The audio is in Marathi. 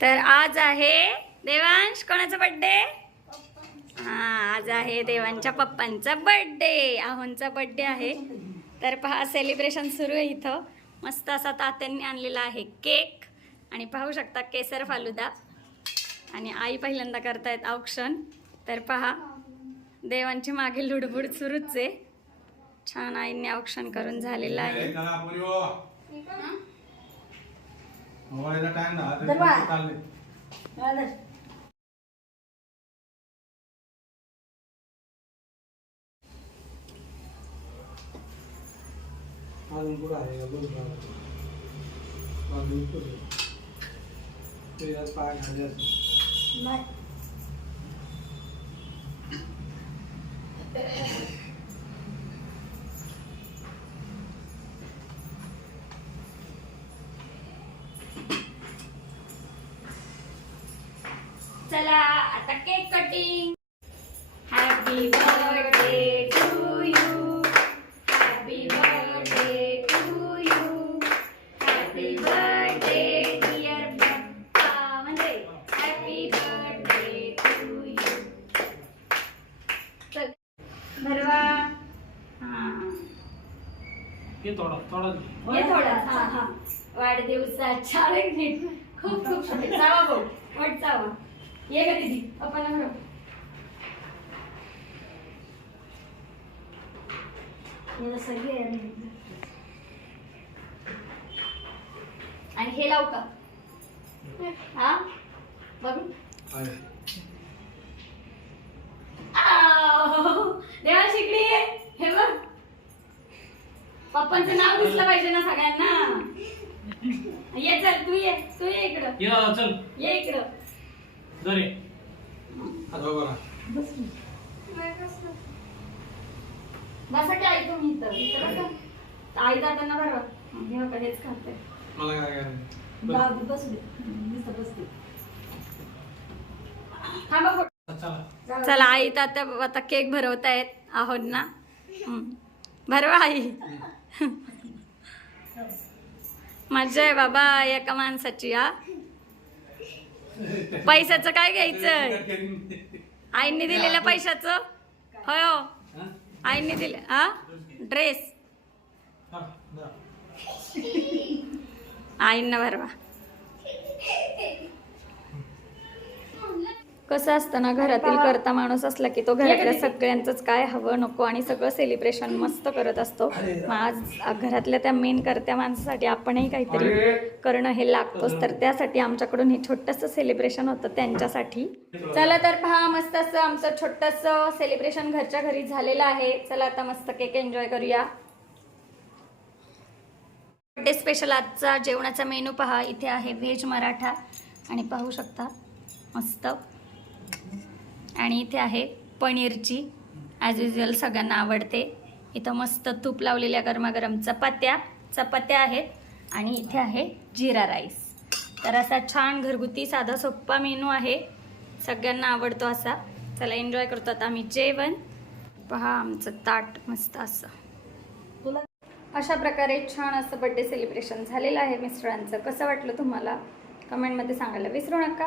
तर आज आहे देवांश कोणाचा बर्थडे हा आज आहे देवांच्या पप्पांचा बर्थडे आहोंचा बर्थडे आहे. तर पहा सेलिब्रेशन सुरू आहे इथं. मस्त असा तात्यांनी आणलेला आहे केक आणि पाहू शकता केसर फालुदा. आणि आई पहिल्यांदा करतायत औक्षण तर पहा देवांची मागे लुडबुड सुरूच आहे. छान आईने औक्षण करून झालेलं आहे. हो हवायला टाइम ना तर. चालले. अजून कुठं आहे? का बघ बाजू ते आज पाय खाली असं नाही. चला आता cake cutting. Happy birthday to you happy birthday to you happy birthday dear पप्पा म्हणजे हॅपी बर्थडे टू यू भरवा थोडा थोडा हे थोडा हा हा. वाढदिवसाच्या नीट खूप खूप शुभेच्छा. जावा भाऊ. वट जावा. ये ग दीदी हे आहे. आणि हे लावू का? हा? बघू! देवा शिकली हे बघ. पप्पांचं नाव दिसलं पाहिजे ना सगळ्यांना. ये चल तू ये तू ये इकडं. ये दादा चल. ये इकडं. बघा बसा की. आई तुम्ही इथं इथं बसा. आई दादांना बरं हे बघा हेच खाते. मला काय काय बाबू बसू दे. नुसतं बसते थांबा फोटो चला. चला. आई तर आता आता केक भरवत आहेत आहोत ना. भरवा आई. मजा आहे बाबा एका माणसाची हा. पैशाचं काय घ्यायचं? आईने दिलेल्या पैशाचं? होय हो. आईने दिले हा? ड्रेस. आईंना भरवा. कसं असतं ना घरातील करता माणूस असला की तो घरातल्या सगळ्यांचंच काय हवं नको आणि सगळं सेलिब्रेशन मस्त करत असतो. मग आज घरातल्या त्या मेन करत्या माणसासाठी आपणही काहीतरी करणं हे लागतोच. तर त्यासाठी आमच्याकडून हे छोटंसं सेलिब्रेशन होतं त्यांच्यासाठी. चला तर पहा मस्त असं आमचं छोटंसं सेलिब्रेशन घरच्या घरी झालेलं आहे. चला आता मस्त केक एन्जॉय करूया. बर्थडे स्पेशल आजचा जेवणाचा मेनू पहा. इथे आहे व्हेज मराठा. आणि पाहू शकता मस्त. आणि इथे आहे पनीरची. ॲज युजल सगळ्यांना आवडते. इथं मस्त तूप लावलेल्या गरमागरम चपात्या. चपात्या आहेत. आणि इथे आहे जिरा राईस. तर असा छान घरगुती साधा सोप्पा मेनू आहे. सगळ्यांना आवडतो असा. चला एन्जॉय करतो आता आम्ही जेवण. पहा आमचं ताट मस्त असं. अशा प्रकारे छान असं बड्डे सेलिब्रेशन झालेलं आहे मिस्टरांचं. कसं वाटलं तुम्हाला? कमेंटमध्ये सांगायला विसरू नका.